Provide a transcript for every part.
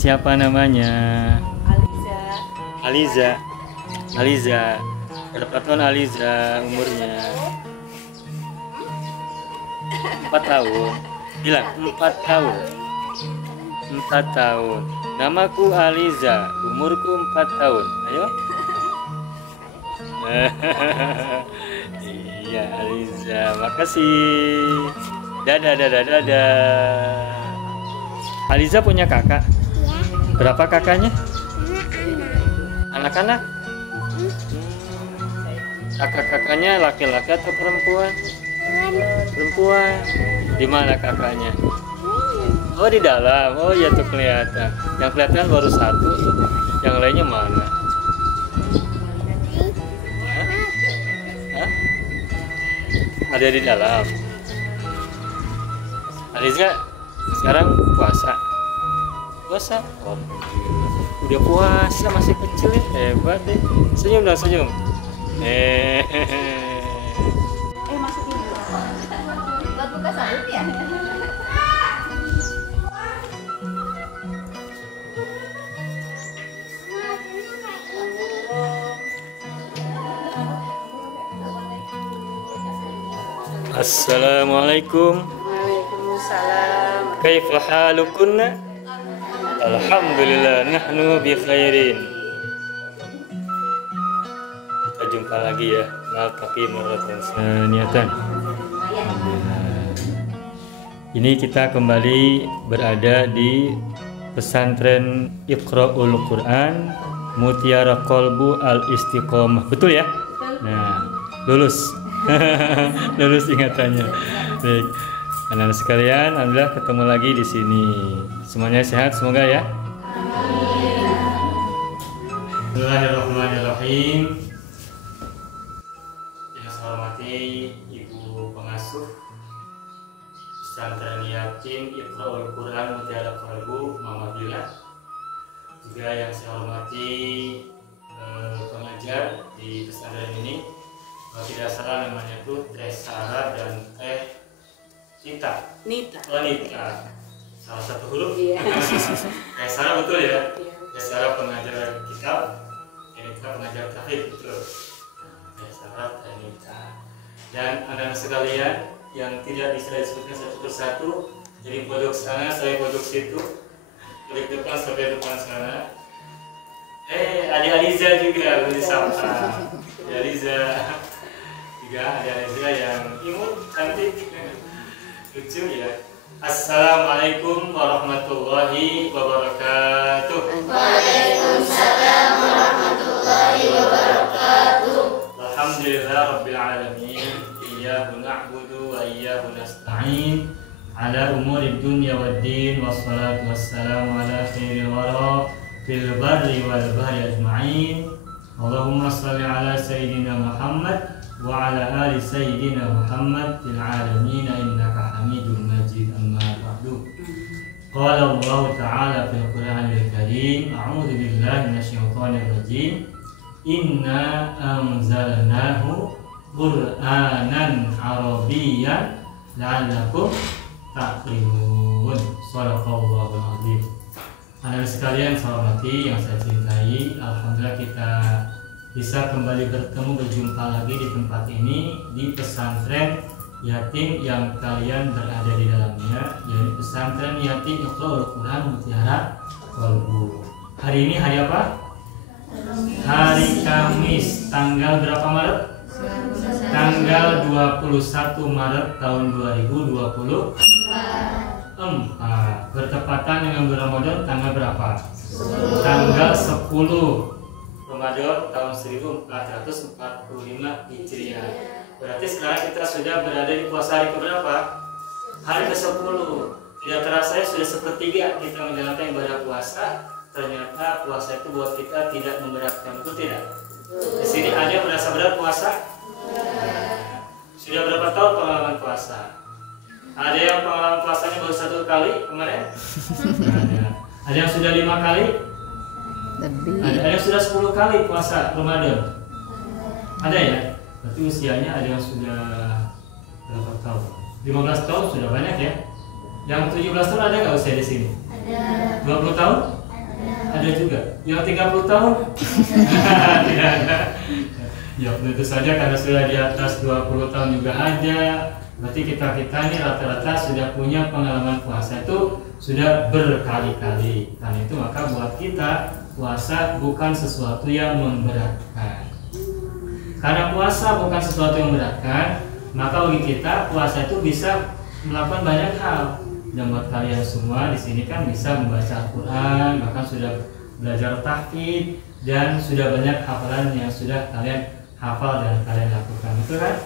siapa namanya? Aliza. Aliza. Aliza. Berapa tahun Aliza umurnya? 4 tahun. Bilang 4 tahun. 4 tahun. Namaku Aliza, umurku 4 tahun. Ayo. Iya Aliza, makasih. Dadah, dadah, dadah. Aliza punya kakak? Ya. Berapa kakaknya? Anak-anak? Kakak-kakaknya laki-laki atau perempuan? Perempuan. Di mana kakaknya? Oh di dalam. Oh ya tuh kelihatan. Yang kelihatan baru satu tuh. Yang lainnya mana? Hah? Hah? Ada di dalam. Aliza sekarang puasa. Puasa? Oh, udah puasa masih kecil ya, hebat deh. Senyum dong, senyum. Masukin dulu. Buat buka sahur ya. Assalamualaikum. Waalaikumsalam. Kaifa halukunna? Alhamdulillah nahnu bi khairin. Kita jumpa lagi ya. Naltaqi marratan saniyatan. Alhamdulillah. Ini kita kembali berada di pesantren Iqra'ul Quran Mutiara Kolbu Al Istiqomah. Betul ya? Nah, lulus. Lulus ingatannya. Baik. Anak-anak sekalian, alhamdulillah ketemu lagi di sini. Semuanya sehat semoga ya. Amin. Bismillahirrahmanirrahim. Yang saya hormati Ibu Pengasuh Pesantren Yatim Iqra'ul Quran Mutiara Kolbu Mama Bila. Juga yang saya hormati pengajar di pesantren ini. Kalau tidak salah namanya itu Teh Sarah dan Teh Nita. Oh Nita. Salah satu huruf. Iya. Teh Sarah betul ya? Iya. Teh Sarah pengajar kitab, Teh Nita pengajar tauhid betul. Teh Sarah, Teh Nita. Dan anak-anak sekalian yang tidak bisa disebutkan satu persatu, jadi pojok sana, saya pojok situ, dari depan sampai depan sana. Ada Aliza juga belum disapa. Aliza. Juga ada Aliza yang imut, cantik, lucu ya. Assalamualaikum warahmatullahi wabarakatuh. Waalaikumsalam warahmatullahi wabarakatuh. Alhamdulillah rabbil alamin. Iyyahu na'budu wa iyyahu nasta'in. Ala umuri dunya waddin. Wassalatu wassalamu ala khairil wara fil barri wal bahri ajma'in. Allahumma shalli ala sayyidina Muhammad wa ala ali sayyidina Muhammad fil alamin innaka Hamidum Majid. Amma ba'du. Qala Allah Ta'ala fil Qur'anil Karim, a'udzu billahi minasyaitonir rajim. Inna anzalnahu Qur'anan Arabiyyan la'allakum ta'qilun. Shadaqallahul azim. Anak sekalian saya hormati yang saya cintai, alhamdulillah kita bisa kembali berjumpa lagi di tempat ini di pesantren yatim yang kalian berada di dalamnya, yaitu pesantren yatim Iqra'ul Quran Mutiara Kolbu. Hari ini hari apa? Hari Kamis, tanggal berapa Maret? Tanggal 21 Maret tahun 2024. Bertepatan dengan bulan Ramadan tanggal berapa? Tanggal 10 Ramadan tahun 1445 Hijriah. Berarti sekarang kita sudah berada di puasa hari keberapa? Hari ke-10. Tidak terasa sudah sepertiga kita menjalankan ibadah puasa. Ternyata puasa itu buat kita tidak memberatkan, betul tidak? Di sini ada yang merasa berat puasa? Sudah berapa tahun pengalaman puasa? Ada yang pengalaman puasanya baru 1 kali kemarin? Ada yang sudah 5 kali? Lebih. Ada yang sudah 10 kali puasa Ramadan? Ada ya? Berarti usianya ada yang sudah berapa tahun? 15 tahun sudah banyak ya? Yang 17 tahun ada nggak usia di sini? Ada. 20 tahun? Ada. Ada juga. Yang 30 tahun? Tidak ada. Ya tentu saja karena sudah di atas 20 tahun juga ada. Berarti kita ini rata-rata sudah punya pengalaman puasa itu sudah berkali-kali. Karena itu maka buat kita puasa bukan sesuatu yang memberatkan. Karena puasa bukan sesuatu yang memberatkan, maka bagi kita puasa itu bisa melakukan banyak hal. Dan buat kalian semua di sini kan bisa membaca Al-Quran, bahkan sudah belajar tahfidz dan sudah banyak hafalan yang sudah kalian hafal dan kalian lakukan, betul kan?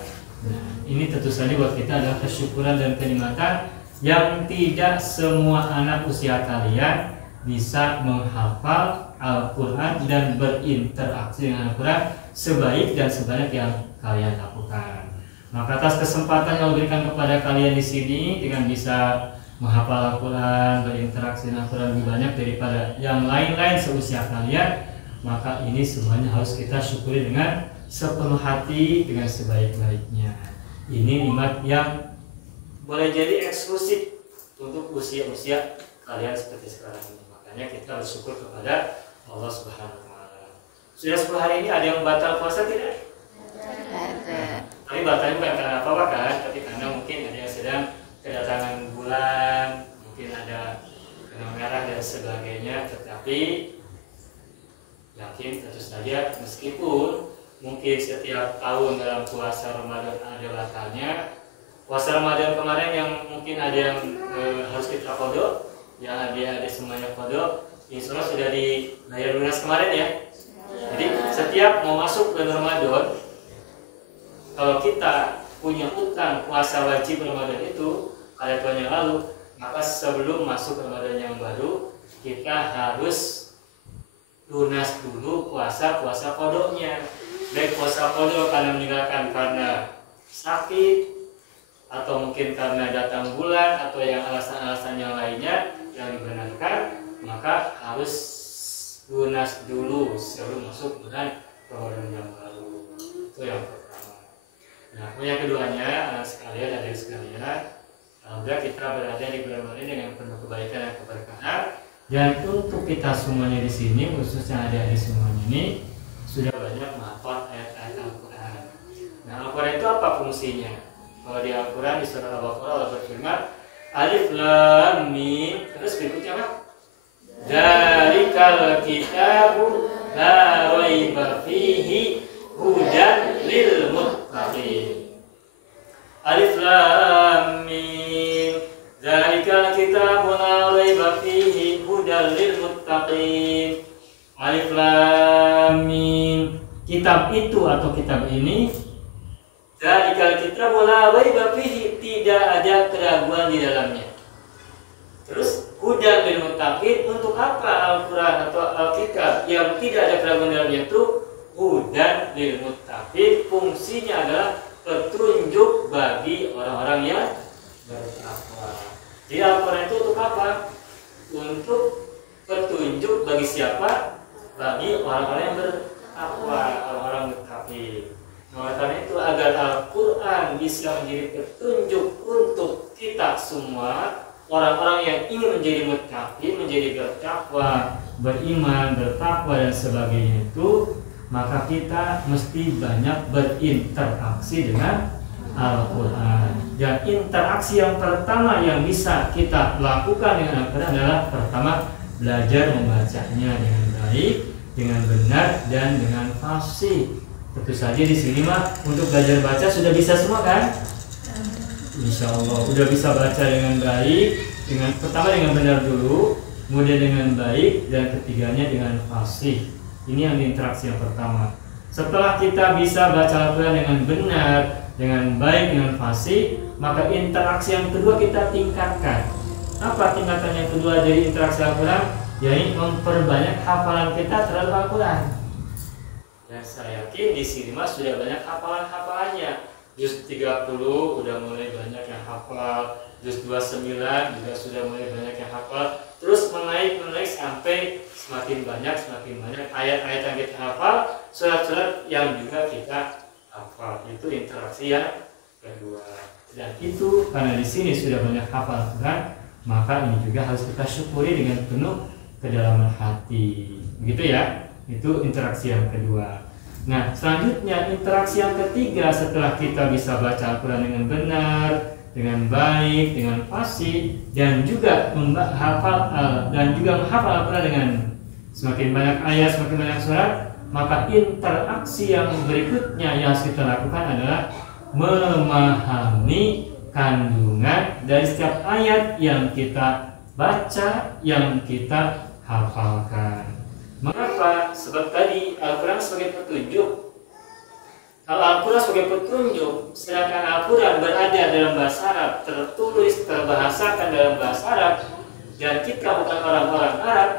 Nah, ini tentu saja buat kita adalah kesyukuran dan kenikmatan yang tidak semua anak usia kalian bisa menghafal Al-Quran dan berinteraksi dengan Al-Quran sebaik dan sebanyak yang kalian lakukan. Maka atas kesempatan yang diberikan kepada kalian di sini dengan bisa menghafal Al-Quran, berinteraksi dengan Al-Quran lebih banyak daripada yang lain-lain seusia kalian, maka ini semuanya harus kita syukuri dengan sepenuh hati, dengan sebaik-baiknya. Ini nikmat yang boleh jadi eksklusif untuk usia-usia kalian seperti sekarang ini. Makanya kita bersyukur kepada Allah Subhanahu wa Ta'ala. Sudah 10 hari ini ada yang batal puasa tidak? Ada. Tapi batalnya bukan karena apa-apa kan, tapi karena mungkin ada yang sedang kedatangan bulan, mungkin ada benang merah dan sebagainya. Tetapi yakin tentu saja meskipun mungkin setiap tahun dalam puasa Ramadan ada batalnya, puasa Ramadan kemarin yang mungkin ada yang harus kita qadha, yang ada semuanya qadha, insya Allah sudah dibayar lunas kemarin ya. Jadi setiap mau masuk bulan Ramadan, kalau kita punya utang puasa wajib Ramadan itu pada tahun yang lalu, maka sebelum masuk Ramadan yang baru kita harus lunas dulu puasa qadha-nya. Baik puasa qadha karena meninggalkan karena sakit, atau mungkin karena datang bulan, atau yang alasan-alasan yang lainnya yang dibenarkan, maka harus lunas dulu sebelum masuk bulan Ramadan yang baru. Itu yang pertama. Nah, yang keduanya, anak sekalian, adik sekalian, alhamdulillah kita berada di bulan Ramadan dengan penuh kebaikan dan keberkahan. Dan untuk kita semuanya di sini, khususnya adik-adik semuanya ini, sudah banyak menghafal ayat-ayat Al-Quran. Nah, Al-Quran itu apa fungsinya? Kalau di Al-Quran di surah Al-Baqarah Allah berfirman, Alif Lam Mim, terus berikutnya apa? Dzalikal kitabu la raiba fihi hudan lil muttaqin. Alif Lam Mim, dzalikal kitabu la raiba fihi hudan lil muttaqin. Alif Lam Mim, kitab itu atau kitab ini, dzalikal kitabu la raiba fihi, tidak ada keraguan di dalamnya. Terus hudan lil muttaqin, untuk apa Al-Quran atau Alkitab yang tidak ada keraguan di dalamnya itu? Hudan lil muttaqin, fungsinya adalah petunjuk bagi orang-orang yang bertakwa. Jadi Al-Quran itu untuk apa? Untuk petunjuk bagi siapa? Bagi orang-orang yang bertakwa, orang-orang bertakwa. Oleh karena itu agar Al-Quran bisa menjadi petunjuk untuk kita semua, orang-orang yang ingin menjadi muttaqin, menjadi bertakwa, beriman, bertakwa dan sebagainya itu, maka kita mesti banyak berinteraksi dengan Al-Quran. Dan interaksi yang pertama yang bisa kita lakukan dengan Al-Quran adalah pertama, belajar membacanya dengan baik, dengan benar dan dengan fasih. Tentu saja di sini mah untuk belajar baca sudah bisa semua kan? Insya Allah udah bisa baca dengan baik, dengan pertama dengan benar dulu, kemudian dengan baik, dan ketiganya dengan fasih. Ini yang interaksi yang pertama. Setelah kita bisa baca Al-Quran dengan benar, dengan baik, dengan fasih, maka interaksi yang kedua kita tingkatkan. Apa tingkatan yang kedua dari interaksi Al-Quran? Yaitu memperbanyak hafalan kita terhadap Al-Quran. Dan saya yakin di sini mas sudah banyak hafalan-hafalannya. Juz 30 udah mulai banyak yang hafal, juz 29 juga sudah mulai banyak yang hafal. Terus menaik sampai semakin banyak ayat-ayat yang kita hafal, surat-surat yang juga kita hafal. Itu interaksi yang kedua. Dan itu karena di sini sudah banyak hafal Quran, maka ini juga harus kita syukuri dengan penuh kedalaman hati. Begitu ya. Itu interaksi yang kedua. Nah, selanjutnya interaksi yang ketiga setelah kita bisa baca Al-Quran dengan benar, dengan baik, dengan fasih, dan juga menghafal Al-Quran dengan semakin banyak ayat, semakin banyak surat, maka interaksi yang berikutnya yang harus kita lakukan adalah memahami kandungan dari setiap ayat yang kita baca, yang kita hafalkan. Mengapa? Sebab tadi Al-Quran sebagai petunjuk. Kalau Al-Quran sebagai petunjuk, sedangkan Al-Quran berada dalam bahasa Arab, tertulis, terbahasakan dalam bahasa Arab, dan kita bukan orang-orang Arab,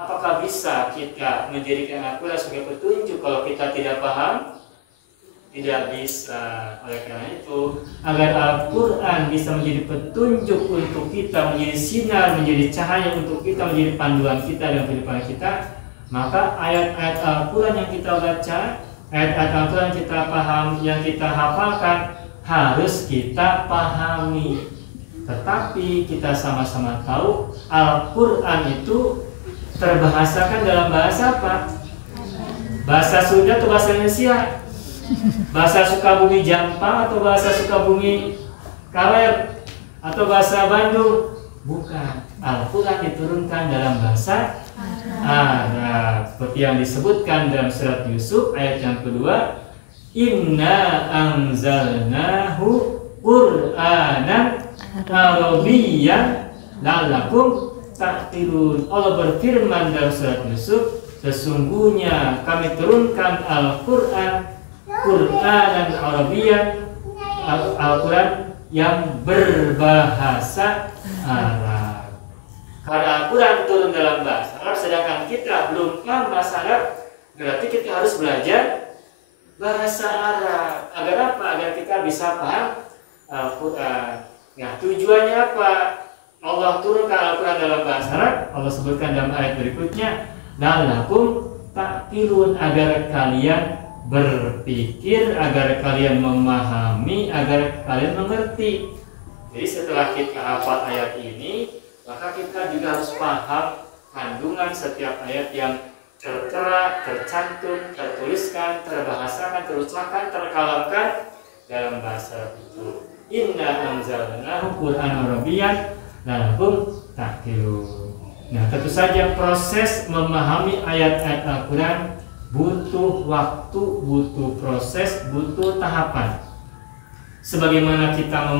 apakah bisa kita menjadikan Al-Quran sebagai petunjuk kalau kita tidak paham? Tidak bisa. Oleh karena itu, agar Al-Quran bisa menjadi petunjuk untuk kita, menjadi sinar, menjadi cahaya untuk kita, menjadi panduan kita dan kehidupan kita, maka ayat-ayat Al-Quran yang kita baca, ayat-ayat Al-Quran yang kita paham, yang kita hafalkan, harus kita pahami. Tetapi kita sama-sama tahu Al-Quran itu terbahasakan dalam bahasa apa? Bahasa Sunda atau bahasa Indonesia? Bahasa Sukabumi Jampang atau bahasa Sukabumi Kaler atau bahasa Bandung? Bukan. Al-Quran diturunkan dalam bahasa Arab, seperti yang disebutkan dalam surat Yusuf ayat yang kedua, Inna anzalnahu Qur'anan Arabiyyan la'allakum ta'qilun. Allah berfirman dalam surat Yusuf, sesungguhnya kami turunkan Al-Quran Qur'anan Arabiyyan, Al-Quran yang berbahasa Arab. Karena Al-Quran turun dalam bahasa Arab, sedangkan kita belum paham bahasa Arab, berarti kita harus belajar bahasa Arab. Agar apa? Agar kita bisa paham Al-Quran. Nah, tujuannya apa? Allah turunkan Al-Quran dalam bahasa Arab. Allah sebutkan dalam ayat berikutnya, la'allakum ta'qilun, agar kalian berpikir, agar kalian memahami, agar kalian mengerti. Jadi setelah kita hafal ayat ini, maka kita juga harus paham kandungan setiap ayat yang tertera, tercantum, tertuliskan, terbahasakan, terucapkan, terkalamkan dalam bahasa Arab itu. Inna anzalnahu Qur'anan Arabiyyan la'allakum ta'qilun. Nah, tentu saja proses memahami ayat-ayat Al-Quran butuh waktu, butuh proses, butuh tahapan. Sebagaimana kita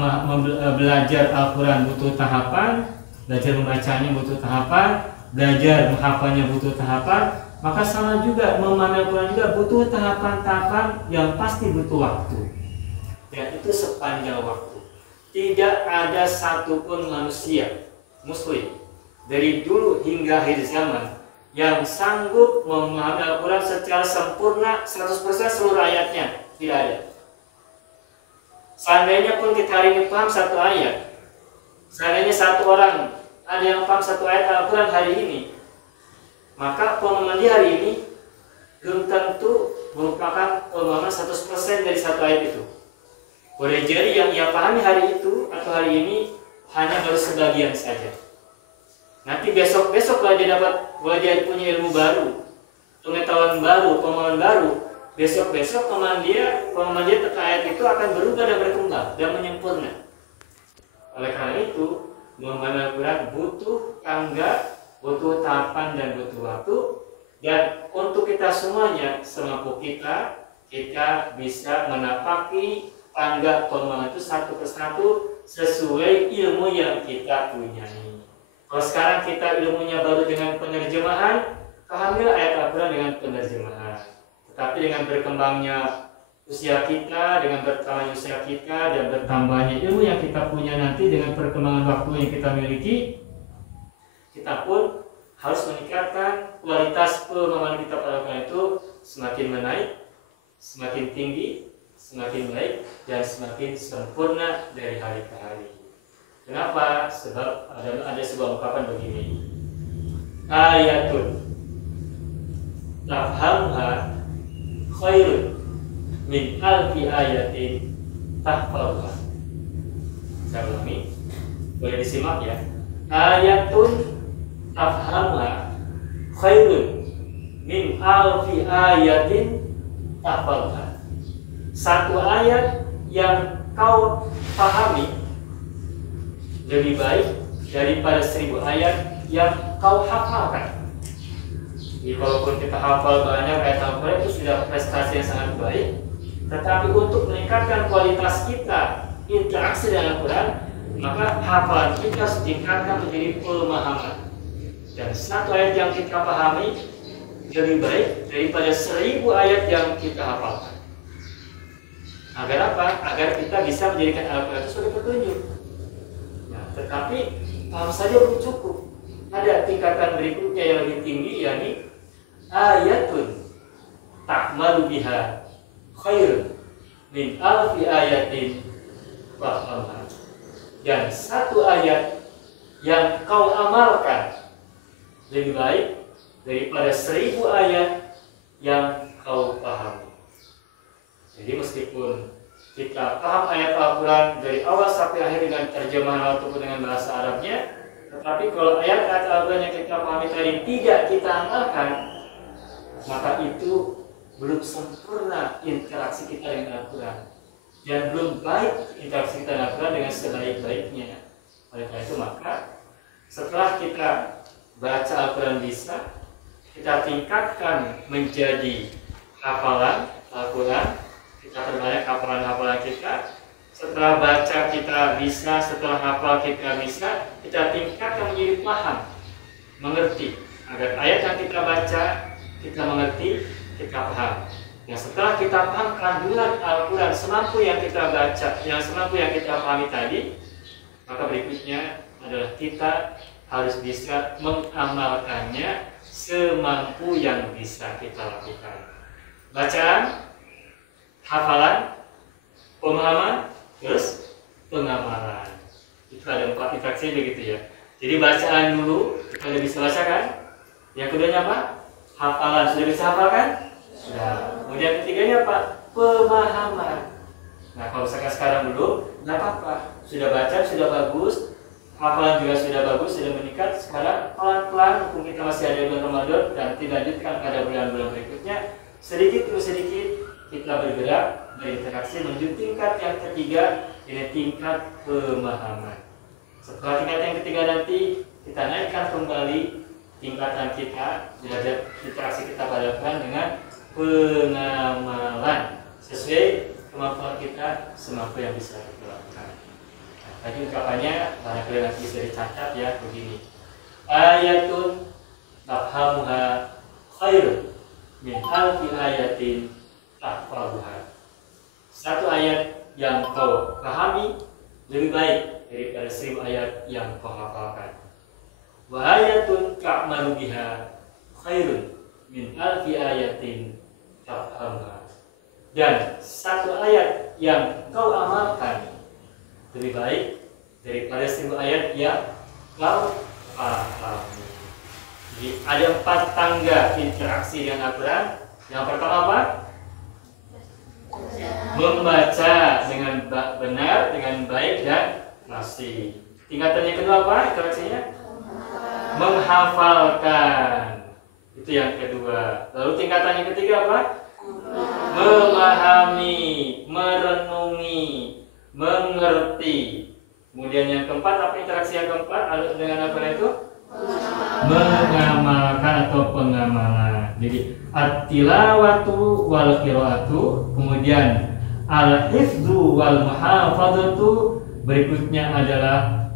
belajar Al-Quran butuh tahapan, belajar membacanya butuh tahapan, belajar menghafalnya butuh tahapan, maka sama juga memahami Al-Quran juga butuh tahapan-tahapan yang pasti butuh waktu. Dan itu sepanjang waktu. Tidak ada satupun manusia muslim dari dulu hingga akhir zaman yang sanggup memahami Al-Quran secara sempurna 100% seluruh ayatnya. Tidak ada. Seandainya pun kita hari ini paham satu ayat, seandainya satu orang ada yang paham satu ayat Al-Quran hari ini, maka pemahaman dia hari ini belum tentu merupakan pemahaman 100% dari satu ayat itu. Boleh jadi yang ia pahami hari itu atau hari ini hanya baru sebagian saja. Nanti besok-besok kalau dia punya ilmu baru, pengetahuan baru, pemahaman baru, besok-besok pemahaman dia tentang ayat itu akan berubah dan berkembang dan menyempurna. Oleh karena itu, memahami Al-Quran butuh tangga, butuh tahapan dan butuh waktu. Dan untuk kita semuanya, semampu kita bisa menapaki tangga pemahaman itu satu persatu sesuai ilmu yang kita punyai. Kalau sekarang kita ilmunya baru dengan penerjemahan, pahamilah ayat Al-Quran dengan penerjemahan. Tetapi dengan berkembangnya usia kita, dengan bertambahnya usia kita, dan bertambahnya ilmu yang kita punya nanti dengan perkembangan waktu yang kita miliki, kita pun harus meningkatkan kualitas pemahaman kita pada Al-Quran itu semakin menaik, semakin tinggi, semakin baik, dan semakin sempurna dari hari ke hari. Kenapa? Sebab ada sebuah ungkapan begini, ayatun tafhamha khairun min alfi ayatin tahfadha. Saya ulangi, boleh disimak ya. Ayatun tafhamha khairun min alfi ayatin tahfalha. Satu ayat yang kau pahami lebih baik daripada 1000 ayat yang kau hafalkan. Jadi walaupun kita hafal banyak ayat Al-Quran itu sudah prestasi yang sangat baik, tetapi untuk meningkatkan kualitas kita interaksi dengan Al-Quran, maka hafalan kita harus ditingkatkan menjadi pemahaman. Dan satu ayat yang kita pahami lebih baik daripada 1000 ayat yang kita hafalkan. Agar apa? Agar kita bisa menjadikan Al-Quran itu sebagai petunjuk. Nah, tetapi paham saja belum cukup. Ada tingkatan berikutnya yang lebih tinggi, yakni ayatun ta'malu biha khair min alfi ayatin fahlamha. Dan satu ayat yang kau amalkan lebih baik daripada 1000 ayat yang kau pahami. Jadi meskipun kita paham ayat Al-Quran dari awal sampai akhir dengan terjemahan ataupun dengan bahasa Arabnya, tetapi kalau ayat-ayat Al-Quran yang kita pahami tadi tidak kita amalkan, maka itu belum sempurna interaksi kita dengan Al-Quran, dan belum baik interaksi kita dengan Al-Quran dengan sebaik-baiknya. Oleh karena itu maka setelah kita baca Al-Quran bisa, kita tingkatkan menjadi hafalan Al-Quran. Kita perbanyak hafalan-hafalan kita. Setelah baca kita bisa, setelah hafal kita bisa, kita tingkatkan menjadi paham, mengerti. Agar ayat yang kita baca, kita mengerti, kita paham. Yang setelah kita paham kandungan Al-Quran semampu yang kita baca, yang semampu yang kita pahami tadi, maka berikutnya adalah kita harus bisa mengamalkannya semampu yang bisa kita lakukan. Bacaan, hafalan, pemahaman, terus pengamalan. Itu ada 4 interaksi begitu ya. Jadi bacaan dulu, kita sudah bisa baca kan? Yang keduanya apa? Hafalan. Sudah bisa hafal kan? Sudah. Kemudian ketiganya apa? Pemahaman. Nah kalau misalkan sekarang belum, nggak apa-apa. Sudah baca, sudah bagus. Hafalan juga sudah bagus, sudah meningkat. Sekarang pelan-pelan, mumpung kita masih ada bulan Ramadan dan dilanjutkan pada bulan-bulan berikutnya, sedikit demi sedikit kita bergerak berinteraksi menuju tingkat yang ketiga, ini tingkat pemahaman. Setelah tingkat yang ketiga nanti kita naikkan kembali tingkatan kita, derajat interaksi kita pada Al-Quran dengan pengamalan sesuai kemampuan kita semampu yang bisa kita lakukan. Nah, tadi ungkapannya barangkali nanti bisa dicatat ya begini. Ayatun tafhamuha khair min alfi ayatin tahfazuha. Satu ayat yang kau pahami lebih baik daripada 1000 ayat yang kau hafalkan. Wa ayatun ta'malu biha khairun min alfi ayatin tafhamha. Dan satu ayat yang kau amalkan lebih baik daripada 1000 ayat yang kau pahami. Jadi ada 4 tangga interaksi dengan Al-Quran. Yang pertama apa? Membaca dengan benar, dengan baik dan fasih. Tingkatan yang kedua apa interaksinya? Menghafalkan. Itu yang kedua. Lalu tingkatan yang ketiga apa? Memahami, merenungi, mengerti. Kemudian yang keempat apa interaksi yang keempat dengan apa itu? Mengamalkan atau pengamalan. Jadi at-tilawatu wal qiraatu, kemudian al-hifdzu wal muhafadzatu, berikutnya adalah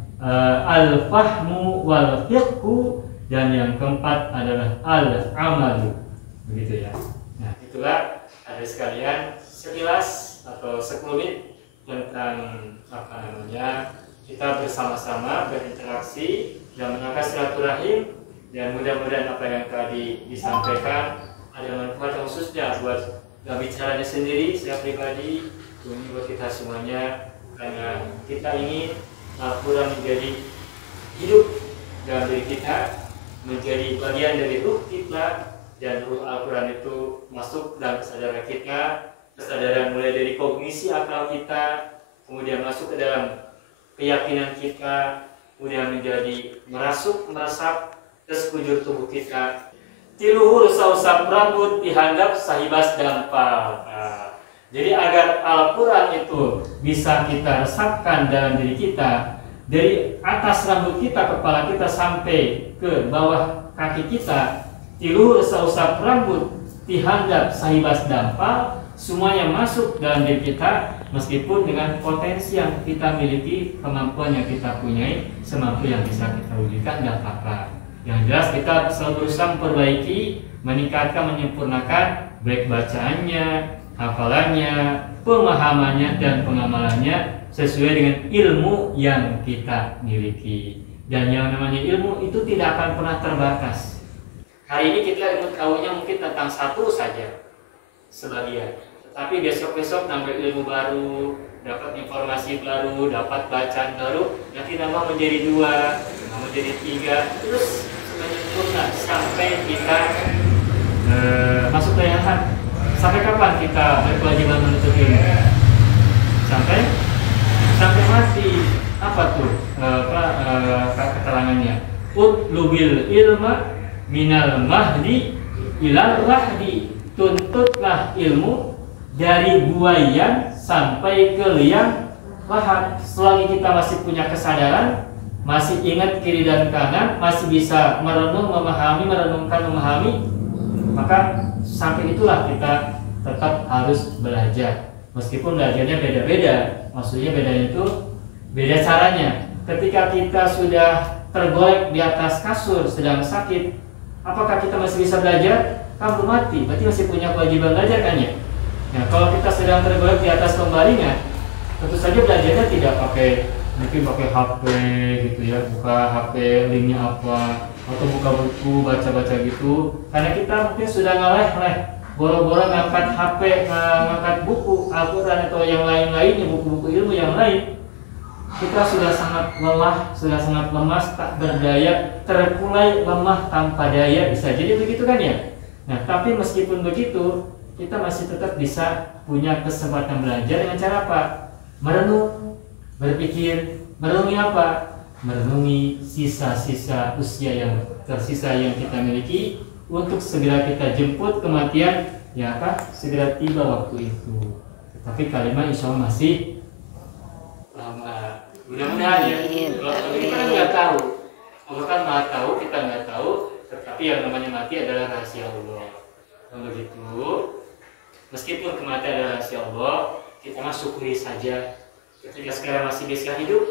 al-fahmu wal fiqhu, dan yang keempat adalah al-amalu. Begitu ya. Nah, itulah ada sekalian sekilas atau sekelumit tentang apa namanya kita bersama-sama berinteraksi dan menjaga silaturahim, dan mudah-mudahan apa yang tadi disampaikan ada manfaat khususnya buat bicaranya sendiri, saya pribadi, ini buat kita semuanya, karena kita ingin Al-Quran menjadi hidup dalam diri kita, menjadi bagian dari ruh kita, dan ruh Al-Quran itu masuk dalam kesadaran kita, kesadaran mulai dari kognisi akal kita, kemudian masuk ke dalam keyakinan kita, kemudian menjadi meresap ke sekujur tubuh kita, tiluhur sausap rambut dihandap sahibas dampal. Nah, jadi agar Al-Quran itu bisa kita resapkan dalam diri kita, dari atas rambut kita, kepala kita sampai ke bawah kaki kita, tiluhur sausap rambut dihandap sahibas dampal, semuanya masuk dalam diri kita, meskipun dengan potensi yang kita miliki, kemampuan yang kita punyai, semampu yang bisa kita wujudkan, tidak apa-apa. Yang jelas kita selalu berusaha memperbaiki, meningkatkan, menyempurnakan baik bacaannya, hafalannya, pemahamannya, dan pengamalannya sesuai dengan ilmu yang kita miliki. Dan yang namanya ilmu itu tidak akan pernah terbatas. Hari ini kita ilmu tahunya mungkin tentang satu saja sebagian, tapi besok-besok nambah ilmu baru, dapat informasi baru, dapat bacaan baru, nanti nambah menjadi 2, nambah menjadi 3, terus menyempurna sampai kita masuk ke yang hak. Sampai kapan kita berkewajiban menuntut ilmu? Sampai mati. Apa tuh keterangannya? Utlubil ilma minal mahdi ilal lahdi. Tuntutlah ilmu dari buayan sampai ke liang lahat. Selagi kita masih punya kesadaran, masih ingat kiri dan kanan, masih bisa merenung, memahami, maka sampai itulah kita tetap harus belajar. Meskipun belajarnya beda-beda, maksudnya bedanya itu beda caranya. Ketika kita sudah tergolek di atas kasur sedang sakit, apakah kita masih bisa belajar? Kan belum mati, berarti masih punya kewajiban belajar kan ya? Nah, kalau kita sedang tergolek di atas pembaringan, tentu saja belajarnya tidak mungkin pakai HP gitu ya, buka HP linknya apa, atau buka buku baca-baca gitu, karena kita mungkin sudah ngaleh-ngaleh, boro-boro ngangkat HP, ngangkat buku Al-Quran atau yang lain-lainnya, buku-buku ilmu yang lain. Kita sudah sangat lelah, sudah sangat lemas, tak berdaya, terkulai lemah tanpa daya, bisa jadi begitu kan ya? Nah, tapi meskipun begitu, kita masih tetap bisa punya kesempatan belajar dengan cara apa? Merenung, berpikir, merenungi apa? Merenungi sisa-sisa usia yang tersisa yang kita miliki, untuk segera kita jemput kematian, ya apa? Segera tiba waktu itu. Tapi kalimat insya Allah masih lama. Mudah-mudahan ya. Kalau kita kan nggak tahu, Allah kan maha tahu, kita nggak tahu. Tetapi yang namanya mati adalah rahasia Allah. Kalau begitu, meskipun kematian adalah rahasia Allah, kita mah syukuri saja. Ketika sekarang masih bisa hidup,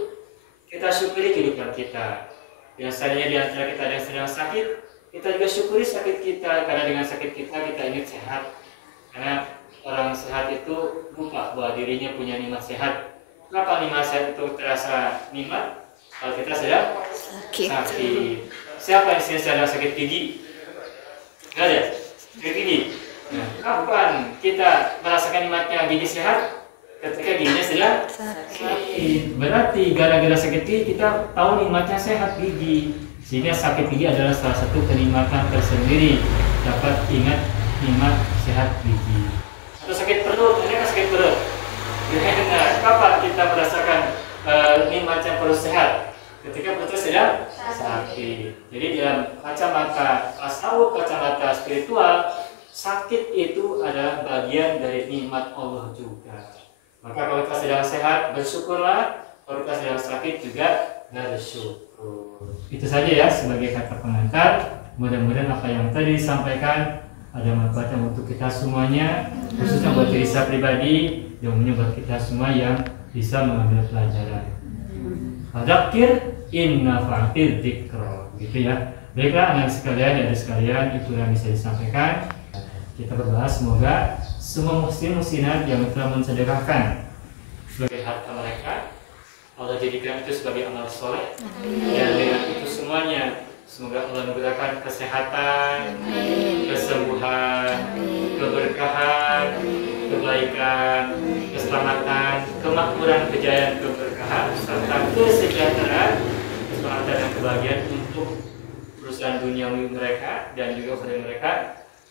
kita syukuri kehidupan kita. Yang seandainya di antara kita ada yang sedang sakit, kita juga syukuri sakit kita, karena dengan sakit kita ingat sehat. Karena orang sehat itu lupa bahwa dirinya punya nikmat sehat. Kenapa nikmat sehat itu terasa nikmat? Kalau kita sedang sakit. Siapa yang sedang sakit gigi? Enggak ada? Sakit gigi. Nah, kapan kita merasakan nikmatnya gigi sehat? Ketika giginya sedang sakit. Berarti gara-gara sakit gigi kita tahu nikmatnya sehat gigi. Sehingga sakit gigi adalah salah satu kenikmatan tersendiri. Dapat ingat nikmat sehat gigi. Atau sakit perut, ini kan sakit perut. Nah, kapan kita merasakan nikmatnya perut sehat? Ketika perutnya sedang sakit. Jadi dalam kacamata tasawuf, kacamata spiritual, sakit itu adalah bagian dari nikmat Allah juga. Maka kalau kita sedang sehat, bersyukurlah. Kalau kita sedang sakit juga bersyukur. Itu saja ya sebagai kata pengantar. Mudah-mudahan apa yang tadi disampaikan ada manfaatnya untuk kita semuanya, khususnya buat diri saya pribadi, yang buat kita semua yang bisa mengambil pelajaran. Fadzakir in nafa'atil dzikra, gitu ya. Baiklah anak sekalian, adik sekalian, itu yang bisa disampaikan. Kita berdoa semoga semua muslim-muslimat yang telah mensedekahkan sebagai harta mereka, Allah jadikan itu sebagai amal soleh. Dan dengan itu semuanya, semoga Allah memberikan kesehatan, kesembuhan, keberkahan, kebaikan, keselamatan, kemakmuran, kejayaan, keberkahan, serta kesejahteraan, keselamatan dan kebahagiaan untuk perusahaan duniawi mereka dan juga pada mereka,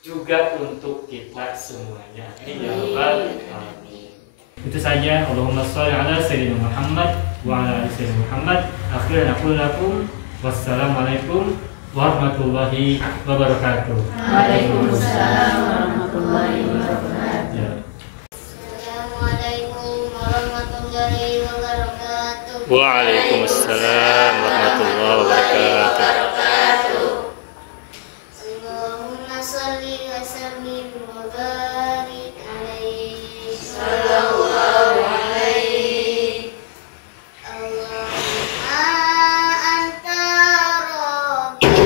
juga untuk kita semuanya. Ini ya Rabbal Alamin. Itu saja. Allahumma sholli ala sayyidina Muhammad wa ala ali sayyidina Muhammad. Akhiran aku lakum. Wassalamualaikum warahmatullahi wabarakatuh. Waalaikumsalam warahmatullahi wabarakatuh. Ya. Assalamualaikum warahmatullahi wabarakatuh. Waalaikumsalam warahmatullahi wabarakatuh. Allahumma sholli wa sallim wa barik alaihi. Sallallahu alaihi. Allahumma anta rabbi.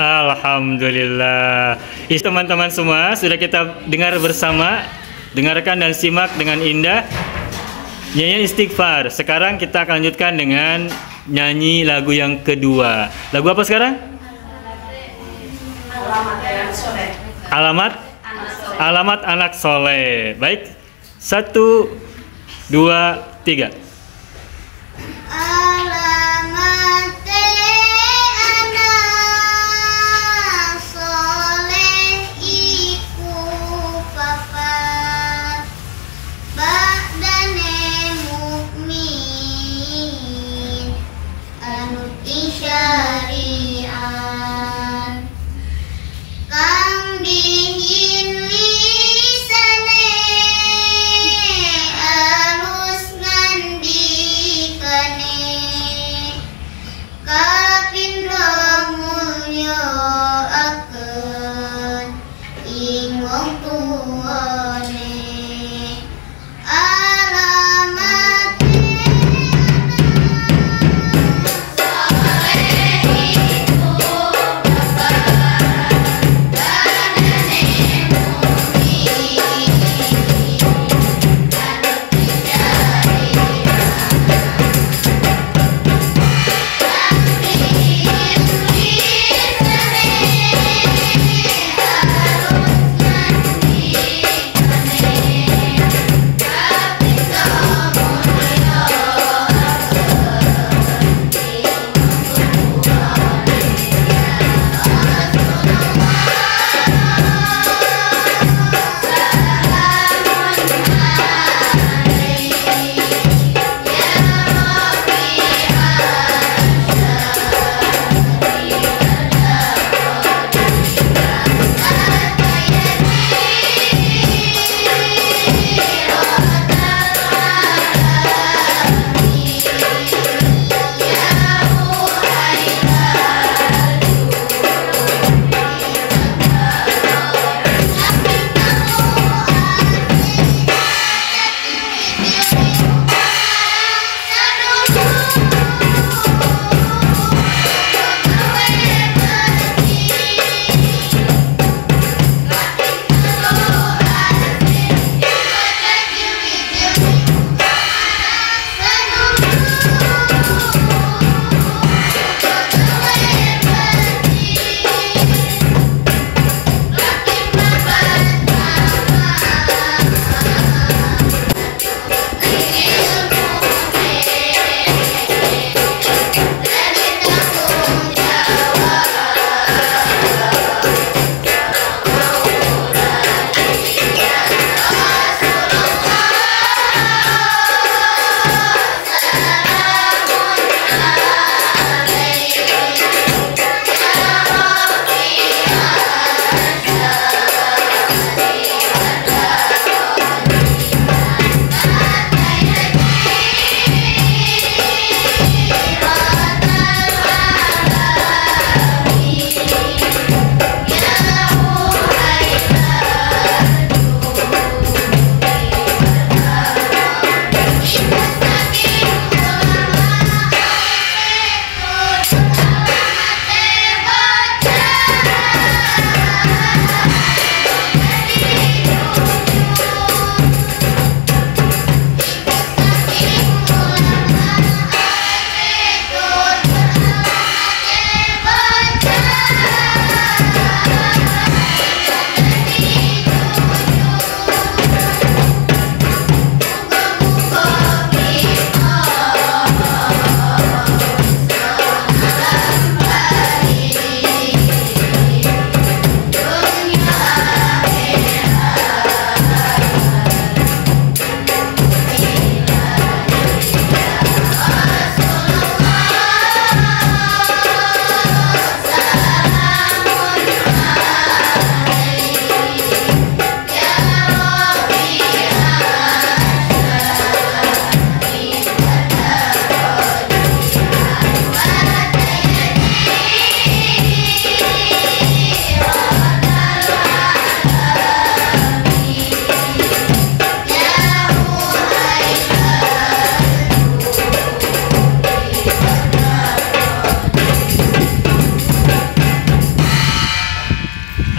Alhamdulillah. Teman-teman semua, sudah kita dengar bersama, dengarkan dan simak dengan indah nyanyian istighfar. Sekarang kita akan lanjutkan dengan nyanyi lagu yang kedua. Lagu apa sekarang? Alamat anak soleh. Baik, 1, 2, 3. Alamate anak soleh iku papat ba'dane mukmin anut syariat kang dihin lisane alus ngan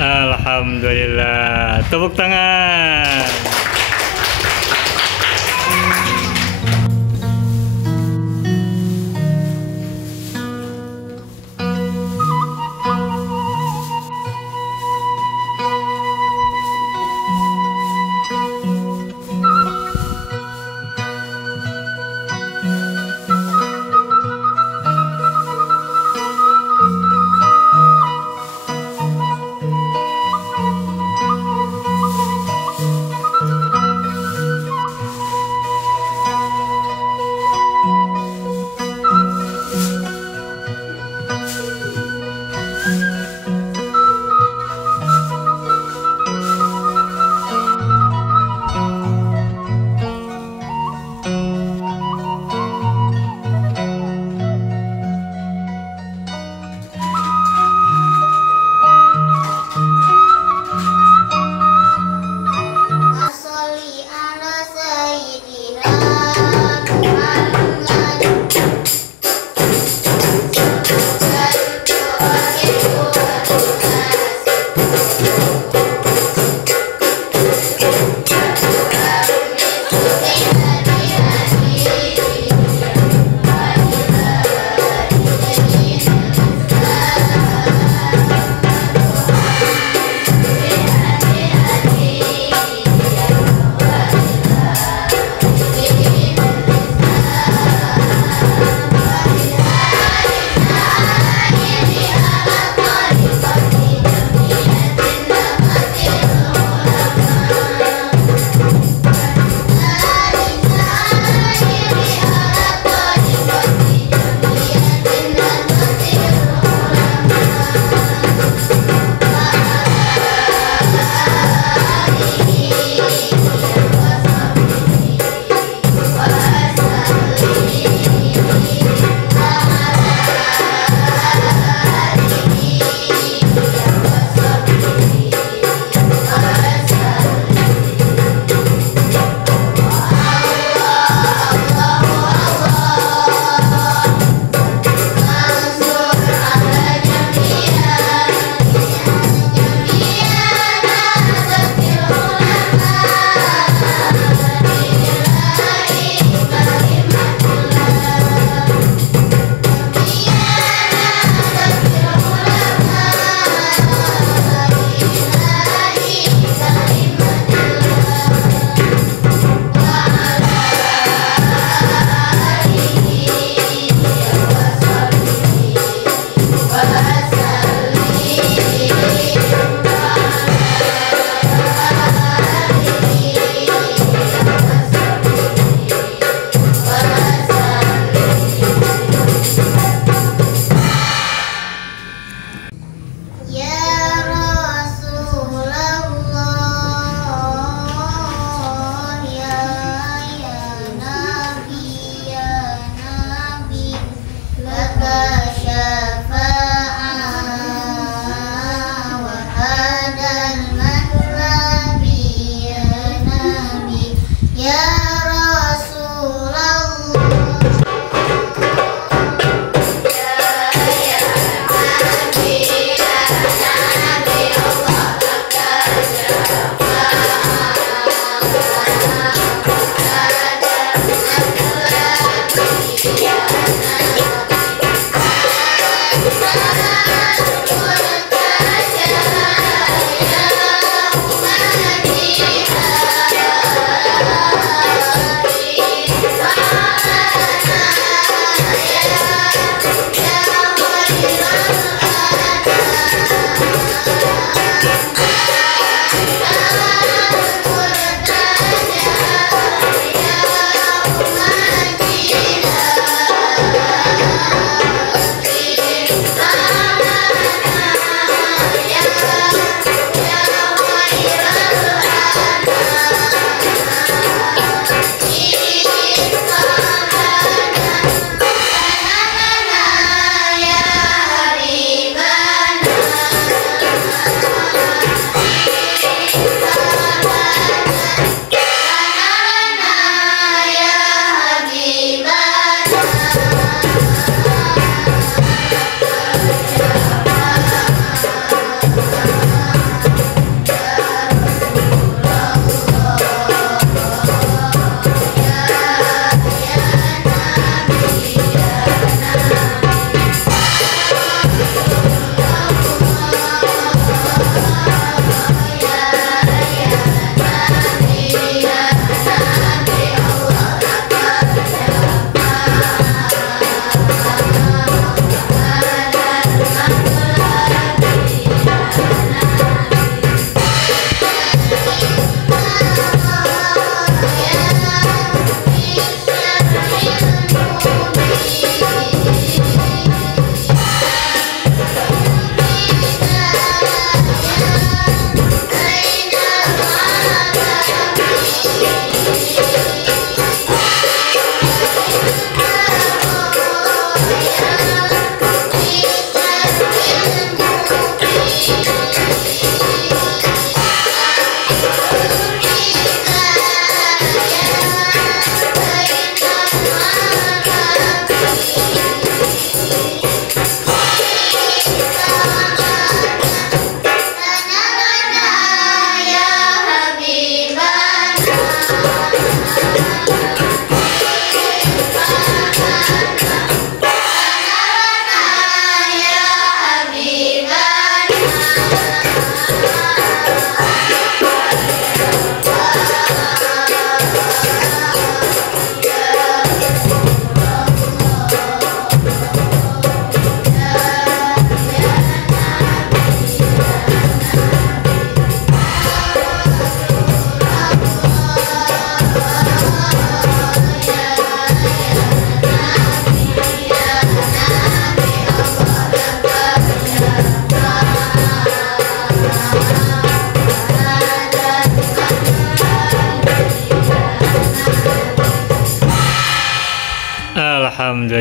Alhamdulillah. Tepuk tangan.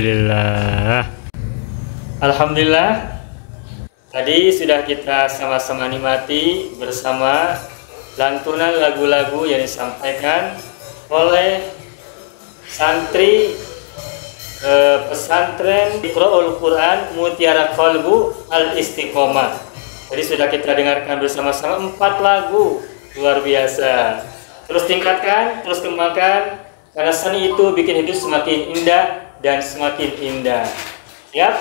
Alhamdulillah. Alhamdulillah. Tadi sudah kita sama-sama nikmati bersama lantunan lagu-lagu yang disampaikan oleh santri pesantren Iqra'ul Quran Mutiara Qalbu Al Istiqomah. Jadi sudah kita dengarkan bersama-sama 4 lagu, luar biasa. Terus tingkatkan, terus kembangkan, karena seni itu bikin hidup semakin indah dan semakin indah. Siap?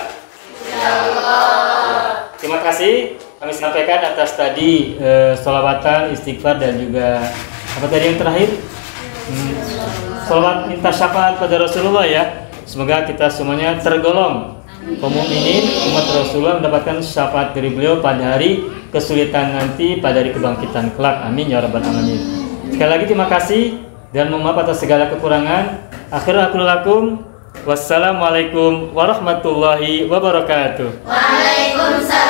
Terima kasih kami sampaikan atas tadi sholawatan, istighfar, dan juga apa tadi yang terakhir? Sholawat minta syafaat pada Rasulullah ya. Semoga kita semuanya tergolong kaum mukminin umat Rasulullah mendapatkan syafaat dari beliau pada hari kesulitan nanti, pada hari kebangkitan kelak. Amin ya rabbal alamin. Sekali lagi terima kasih dan mohon maaf atas segala kekurangan. Akhirul aqulu lakum wassalamualaikum warahmatullahi wabarakatuh. Waalaikumsalam.